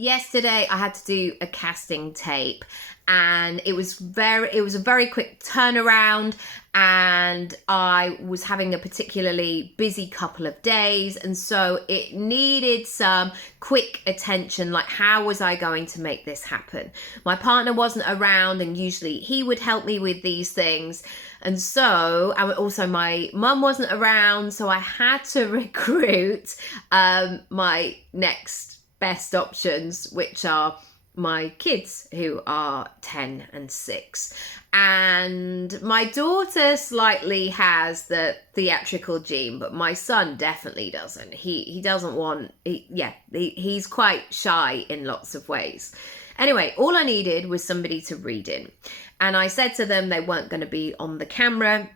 Yesterday I had to do a casting tape, and it was a very quick turnaround, and I was having a particularly busy couple of days, and so it needed some quick attention. Like, how was I going to make this happen? My partner wasn't around, and usually he would help me with these things. And so, and also my mum wasn't around, so I had to recruit my next best options, which are my kids, who are 10 and 6. And my daughter slightly has the theatrical gene, but my son definitely doesn't. He doesn't want, he's quite shy in lots of ways. Anyway, all I needed was somebody to read in. And I said to them they weren't going to be on the camera,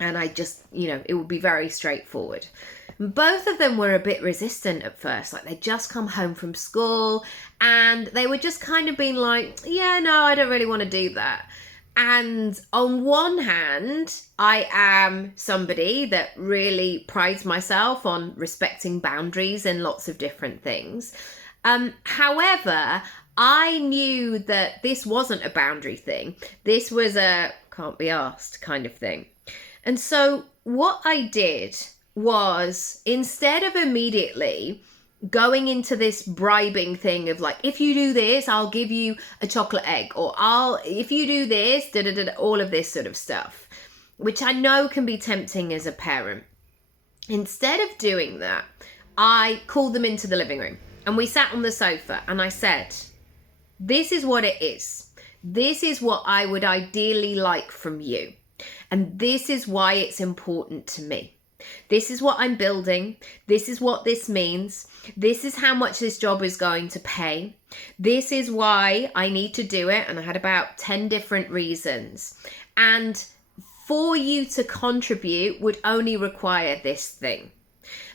and I just, it would be very straightforward. Both of them were a bit resistant at first, like they'd just come home from school and they were just kind of being like, yeah, no, I don't really want to do that. And on one hand, I am somebody that really prides myself on respecting boundaries in lots of different things. However, I knew that this wasn't a boundary thing. This was a can't be asked kind of thing. And so what I did was, instead of immediately going into this bribing thing of like, if you do this, I'll give you a chocolate egg, or if you do this, all of this sort of stuff, which I know can be tempting as a parent. Instead of doing that, I called them into the living room and we sat on the sofa, and I said, this is what it is. This is what I would ideally like from you. And this is why it's important to me. This is what I'm building. This is what this means. This is how much this job is going to pay. This is why I need to do it. And I had about 10 different reasons. And for you to contribute would only require this thing.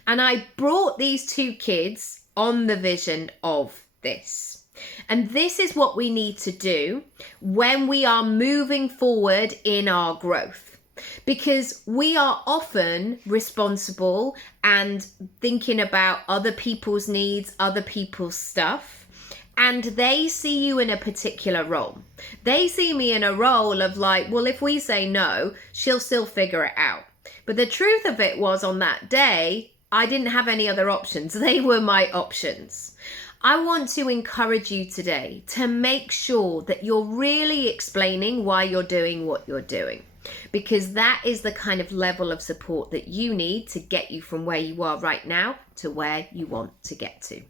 And I brought these two kids on the vision of this. And this is what we need to do when we are moving forward in our growth. Because we are often responsible and thinking about other people's needs, other people's stuff, and they see you in a particular role. They see me in a role of like, well, if we say no, she'll still figure it out. But the truth of it was, on that day, I didn't have any other options. They were my options. I want to encourage you today to make sure that you're really explaining why you're doing what you're doing, because that is the kind of level of support that you need to get you from where you are right now to where you want to get to.